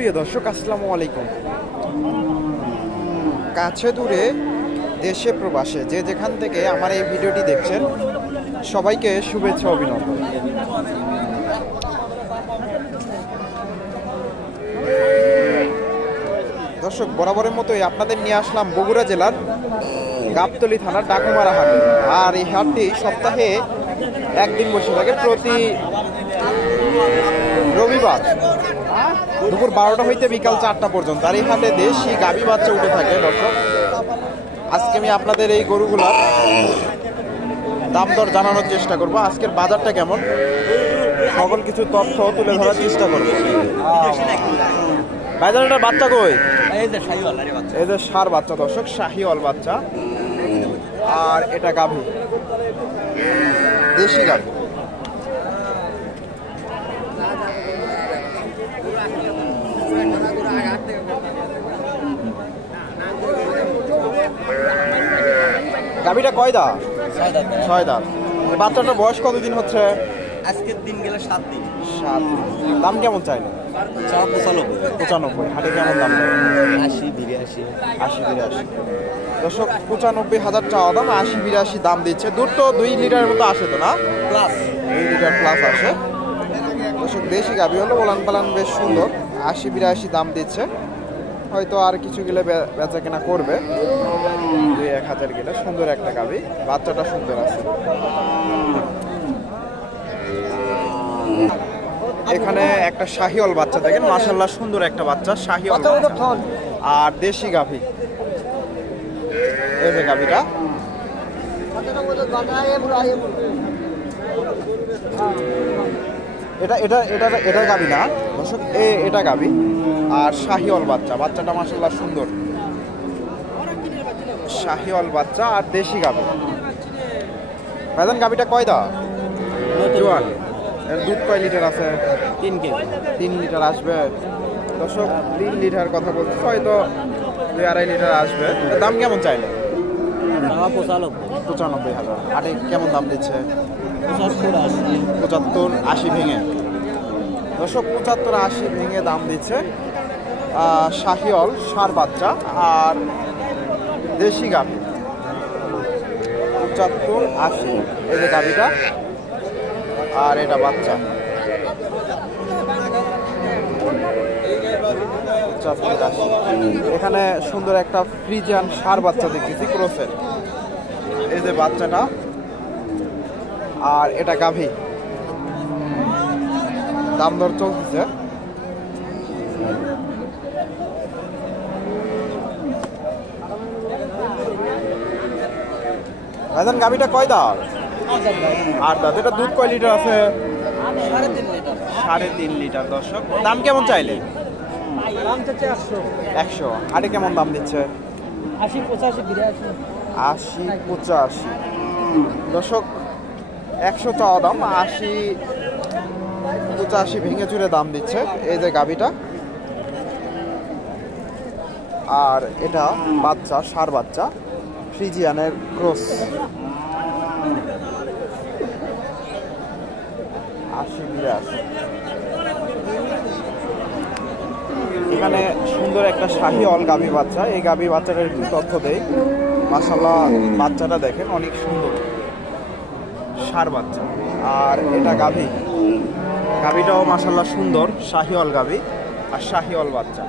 সুপ্রিয় দর্শক, আসসালামু আলাইকুম। কাছে দূরে দেশে প্রবাসে যে যেখান থেকে আমার এই ভিডিওটি দেখছেন, সবাইকে শুভেচ্ছা অভিনন্দন। দর্শক, বরাবরের মতোই আপনাদের নিয়ে আসলাম বগুড়া জেলার গাবতলী থানার ডাকুমারা হাটে। আর এই হাটটি সপ্তাহে একদিন বসে থাকে, প্রতি রবিবার দুপুর 12টা হইতে বিকাল 4টা পর্যন্ত। আর এই হাটে দেশি গাভী বাচ্চা উঠে থাকে। দর্শক, আজকে আমি আপনাদের এই গরুগুলার দাম দর জানানোর চেষ্টা করব। আজকের বাজারটা কেমন, সকল কিছু তথ্য তুলে ধরার চেষ্টা করব। বাজারটা বাচ্চা কই? এই যে ষাঁড় বাচ্চা দর্শক, শাহিওয়াল বাচ্চা। আর এটা গাভী, দেশি গাভী। গাভীটা কয় দাঁত? 6 দাঁত। বাচ্চাটার বয়স কতদিন হচ্ছে? আজকের দিন গেলে 7 দিন। 7 দিন। দাম কেমন চাইলে? 95। হাটে কেমন দাম? 80-82। 80-82। দর্শক, 95,000 চাওয়া দাম, 80-82 দাম দিচ্ছে। দুধ তো 2 লিটারের মতো আসে তো না? প্লাস 2 লিটার প্লাস আসে। দর্শক, দেশি গাভী হলো, ওলান পালান বেশ সুন্দর। 80-82 দাম দিচ্ছে। হয়তো আর কিছু গেলে বেচা কেনা করবে, 2-1000 গেলে। সুন্দর একটা গাভী, বাচ্চাটা সুন্দর আছে। এখানে একটা শাহিওয়াল বাচ্চা দেখেন, মাশাআল্লাহ সুন্দর একটা বাচ্চা, শাহিওয়াল বাচ্চা। আর দেশি গাভী, এই যে গাভীটা। এটা গাভী না দর্শক, এটা গাভী। আর শাহিওয়াল বাচ্চা, বাচ্চাটা মাশাআল্লাহ সুন্দর, শাহিওয়াল বাচ্চা আর দেশি গাভী। ভাইজান, গাভীটা কয় দাঁত? জোয়ান। এর দুধ কয় লিটার আছে? 3 কেজি। 3 লিটার আসবে। দর্শক, 3 লিটার কথা বলছি, হয়তো 2-2.5 লিটার আসবে। দাম কেমন চাইলে? 95,000। হাটে কেমন দাম দিচ্ছে? 75-80 ভেঙে। দর্শক, 75-80 ভেঙে দাম দিচ্ছে। শাহিওয়াল ষাঁড় বাচ্চা আর দেশি গাভী, 75-80। এই যে গাভীটা, আর এটা বাচ্চা। এখানে সুন্দর একটা ফ্রিজিয়ান ষাঁড় বাচ্চা দেখতেছি, ক্রসের। এই যে বাচ্চাটা, আর এটা গাভী। দাম দর চলতেছে। ভাইজান, গাভীটা কয় দাঁত? 8 দাঁত। এটা দুধ কয় লিটার আছে? 3.5 লিটার। দর্শক, দাম কেমন চাইলে? 100। হাটে কেমন দাম দিচ্ছে? 80-85। দর্শক, 100 চাওয়া দাম, 80-85 ভেঙে চুরে দাম দিচ্ছে। এই যে গাভীটা, আর এটা বাচ্চা, ষাঁড় বাচ্চা, ফ্রিজিয়ানের ক্রস। 80-82। এখানে সুন্দর একটা শাহিওয়াল গাভী বাচ্চা। এই গাভী বাচ্চাটার একটু তথ্য দেয়। মাশাআল্লাহ, বাচ্চাটা দেখেন অনেক সুন্দর, ষাঁড় বাচ্চা। আর এটা গাভী, গাভীটাও মাশাআল্লাহ সুন্দর, শাহিওয়াল গাভী আর শাহিওয়াল বাচ্চা।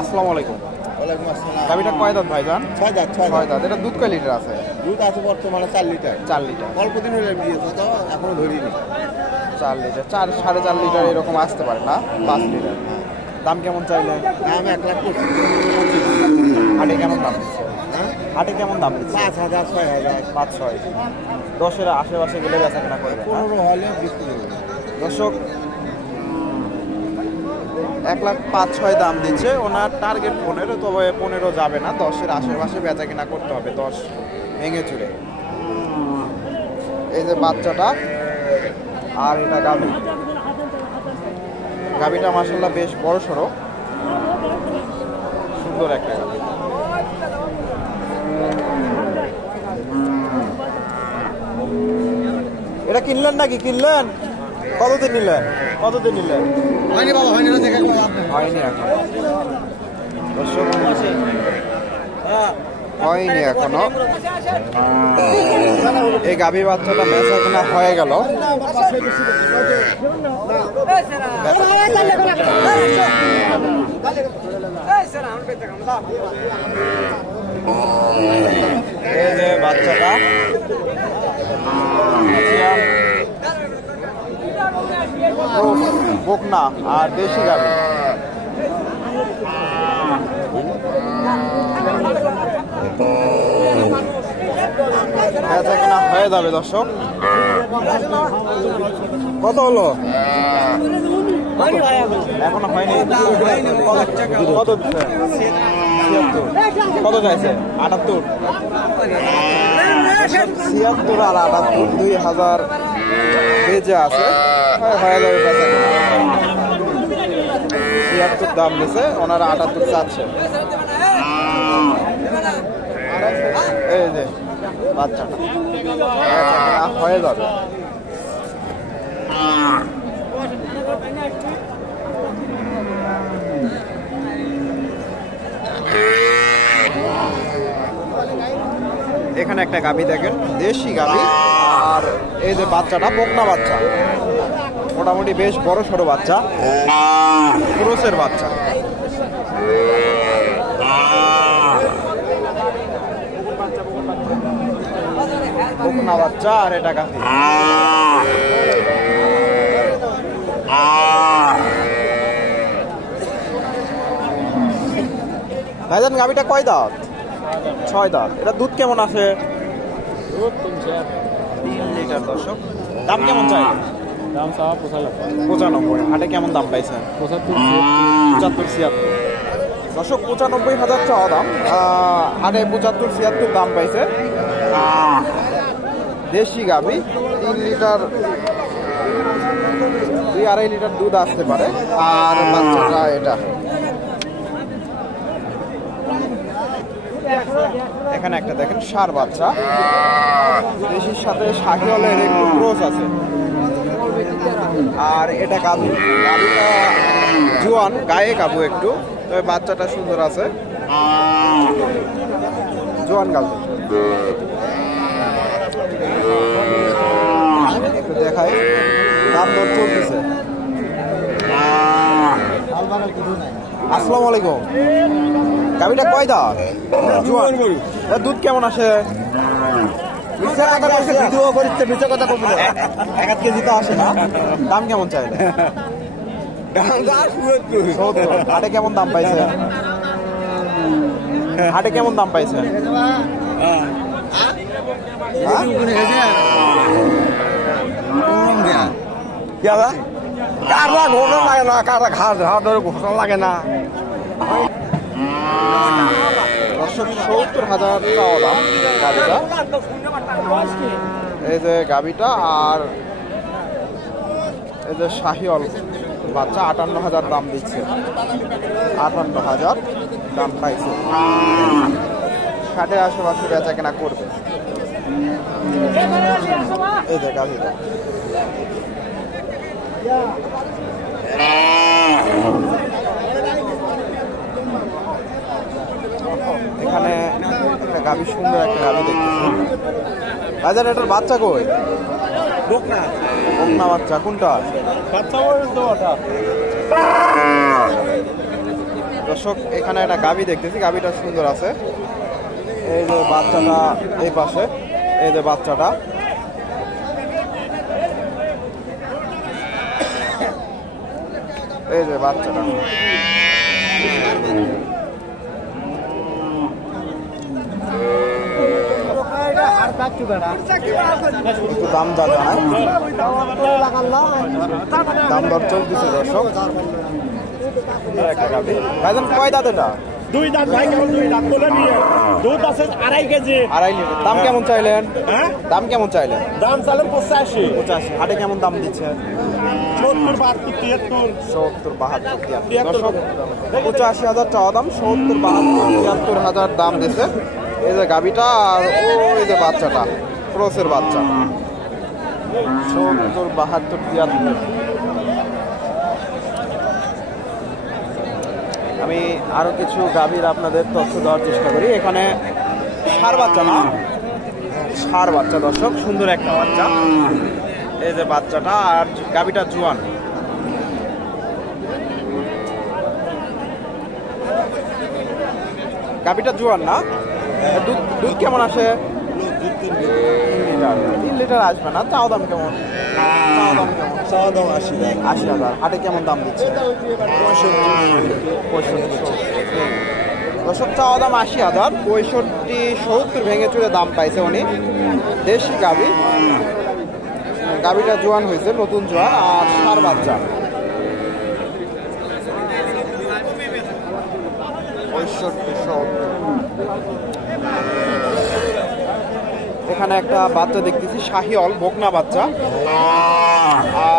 আসসালামু আলাইকুম। ওয়ালাইকুম আসসালাম। গাভীটা কয় দাঁত ভাইজান? 6 দাঁত। 6 দাঁত। এটা দুধ কয় লিটার আছে? দুধ আছে বর্তমানে 4 লিটার। 4 লিটার। অল্প দিন হয়ে গিয়েছে তো, এখনো ধরিনি। 4 লিটার, 4-4.5 লিটার এরকম আসতে পারে না? 5 লিটার। দাম কেমন চাইলে? দাম 1,25,000। হাটে কেমন দাম দিচ্ছে? হাটে কেমন দাম দিচ্ছে? 5,000, 6,000। 5-6। 10-এর আশেপাশে গেলে বেচা কেনা করবে। 15 হলে বিক্রি হবে। দর্শক, 1,05,600 দাম দিচ্ছে। ওনার টার্গেট 15, তবে 15 যাবে না, 10-এর আশেপাশে বেচা কেনা করতে হবে, 10 ভেঙে চুরে। এই যে বাচ্চাটা, আর এটা গাভী। গাভীটা মাশাআল্লাহ বেশ বড় সড়ো। সুন্দর একটা গাভী। এটা কিনলেন নাকি? কিনলেন? কতদিন নিলেন? কতদিন নিলেন? হয়নি বাবা, হয়নি না, দেখে হয়নি এখন। দর্শক, হয়নি এখনো। এই গাভী বাচ্চাটা বেচা কেনা হয়ে গেল। এই যে বাচ্চাটা বকনা আর দেশি গাভী। বেচা কেনা হয়ে যাবে দর্শক। কত হলো? এখনো হয়নি। কত দিচ্ছে? ৭৬। কত চাইছে? ৭৮। ৭৬ আর ৭৮, ২,০০০ বেজে আছে। হয়ে যাবে বেচা কেনা। ৭৬ দাম দিছে, ওনারা ৭৮ চাচ্ছে। এই যে বাচ্চাটা হয়ে যাবে। এখানে একটা গাভী দেখেন, দেশি গাভী। আর এই যে বাচ্চাটা বকনা বাচ্চা, মোটামুটি বেশ বড় সড়ো বাচ্চা, ক্রসের বাচ্চা। বকনা বাচ্চা আর এটা গাভী। ভাইজান গাভীটা কয় দাঁত? 6 দাঁত। এটা দুধ কেমন আছে? 3 লিটার। দর্শক, দাম কেমন চাই? দাম 95। হাটে কেমন দাম পাইছেন? 75, 76। দর্শক, 95,000 চাওয়া দাম, হাটে 75, 76 দাম পাইছে। দেশি গাভী, 3 লিটার, 2-2.5 লিটার দুধ আসতে পারে। আর বাচ্চাটা এটা। এখানে একটা দেখেন ষাঁড় বাচ্চা, দেশির সাথে শাহিওয়ালের একটু ক্রস আছে। আর এটা গাভী, গাভীটা জোয়ান, গায়ে কাবু একটু, তবে বাচ্চাটা সুন্দর আছে। জোয়ান গাভী একটু দেখাই। দাম দর চলতেছে। আসসালামু আলাইকুম। গাভীটা কয় দাঁত? জোয়ান। দুধ কেমন আসে? 1 কেজি তো আসে না। দাম কেমন চাইলে? হাটে কেমন দাম পাইছে? হাটে কেমন দাম পাইছে? কারা ঘোষণা লাগে না, কারা ঘোষণা লাগে না। দর্শক, 70,000 টাকা দাম গাভীটা। এই যে গাভীটা আর এই যে শাহিওয়াল বাচ্চা, 58,000 দাম দিচ্ছে। 58,000 দাম পাইছে। হাটের আশেপাশে বেচা কেনা করবে। এই যে গাভীটা। এখানে একটা গাভী, সুন্দর একটা গাভী দেখতেছি। বাজার এটার বাচ্চা কই? বকনা বাচ্চা। কোনটা? দর্শক, এখানে একটা গাভী দেখতেছি, গাভীটা সুন্দর আছে। এই যে বাচ্চাটা এই পাশে, এই যে বাচ্চাটা। এই যে বাচ্চাটা। দাম দর জানায়, দাম দর চলতেছে দর্শক। ভাইজান কয় দাঁত এটা? 2 দাঁত ভাই, কেমন 2 দাঁত বলে নিয়ে দুধ আছে 2.5 কেজি। 2.5 লিটার। দাম কেমন চাইলেন? হ্যাঁ, দাম কেমন চাইলেন? দাম চাইলেন 85। হাটে কেমন দাম দিচ্ছে? 70, 70 72 দর্শক 85,000 চাওয়া দাম, 70 72 73,000 দাম দিছে। এই যে গাবিটা আর ওই যে বাচ্চাটা ক্রসের বাচ্চা 70 72 73। আমি আরো কিছু গাভীর আপনাদের তথ্য দেওয়ার চেষ্টা করি। এখানে ষাঁড় বাচ্চা না, ষাঁড় বাচ্চা দর্শক, সুন্দর একটা বাচ্চা। এই যে বাচ্চাটা আর গাভীটা জোয়ান। গাভীটা জোয়ান না, দুধ কেমন আসে? 3 লিটার আসবে না। চাও দাম কেমন? চাওয়া দাম 80,000। হাটে কেমন দাম দিচ্ছে? 65। দর্শক চাওয়া দাম 80,000, 65 70 ভেঙে চুরে দাম পাইছে উনি। দেশি গাভী, গাভীটা জোয়ান হয়েছে, নতুন জোয়ান আর ষাঁড় বাচ্চা। 65 এখানে একটা বাচ্চা দেখতেছি, শাহিওয়াল বকনা বাচ্চা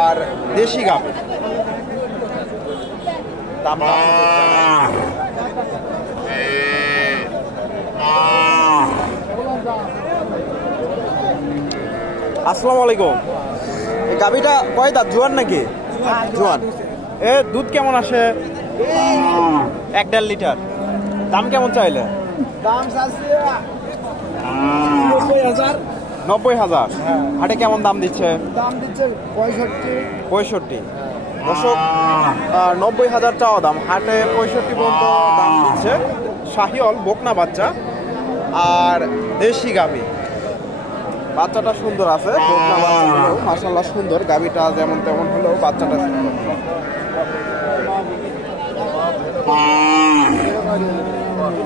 আর দেশি গাভী। দাম আসসালামু আলাইকুম। এই গাভীটা কয় দাঁত? জোয়ান নাকি? জোয়ান। এ দুধ কেমন আসে? 1.5 লিটার। দাম কেমন চাইলে? দাম চাচ্ছি 90,000। হাটে কেমন দাম দিচ্ছে? দাম দিচ্ছে 65। দর্শক 90,000 চাওয়া দাম, হাটে 65 পর্যন্ত দাম দিচ্ছে। শাহিওয়াল বকনা বাচ্চা আর দেশি গাভী। বাচ্চাটা সুন্দর আছে, বকনা বাচ্চাগুলো মাশাআল্লাহ সুন্দর। গাভীটা যেমন তেমন হলেও বাচ্চাটা সুন্দর।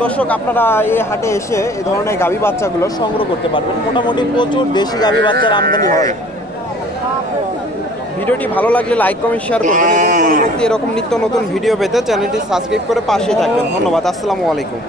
দর্শক আপনারা এই হাটে এসে এই ধরনের গাভী বাচ্চাগুলো সংগ্রহ করতে পারবেন। মোটামুটি প্রচুর দেশি গাভী বাচ্চার আমদানি হয়। ভিডিওটি ভালো লাগলে লাইক কমেন্ট শেয়ার করবেন এবং পরবর্তী এরকম নিত্য নতুন ভিডিও পেতে চ্যানেলটি সাবস্ক্রাইব করে পাশে থাকবেন। ধন্যবাদ। আসসালামু আলাইকুম।